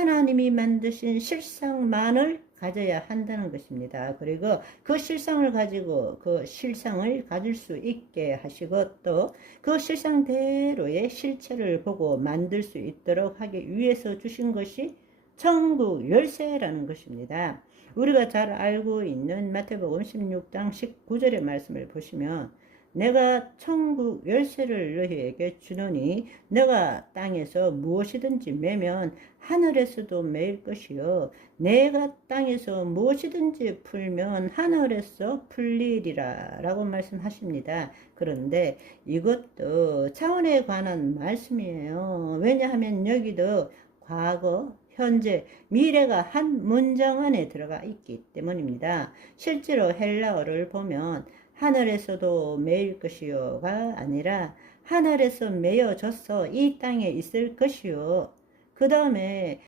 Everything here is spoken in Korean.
하나님이 만드신 실상만을 가져야 한다는 것입니다. 그리고 그 실상을 가지고 그 실상을 가질 수 있게 하시고 또 그 실상대로의 실체를 보고 만들 수 있도록 하기 위해서 주신 것이 천국 열쇠라는 것입니다. 우리가 잘 알고 있는 마태복음 16장 19절의 말씀을 보시면 내가 천국 열쇠를 너희에게 주노니 내가 땅에서 무엇이든지 매면 하늘에서도 매일 것이요 내가 땅에서 무엇이든지 풀면 하늘에서 풀리리라 라고 말씀하십니다. 그런데 이것도 차원에 관한 말씀이에요. 왜냐하면 여기도 과거, 현재, 미래가 한 문장 안에 들어가 있기 때문입니다. 실제로 헬라어를 보면 하늘에서도 매일 것이요가 아니라 하늘에서 매어져서 이 땅에 있을 것이요. 그 다음에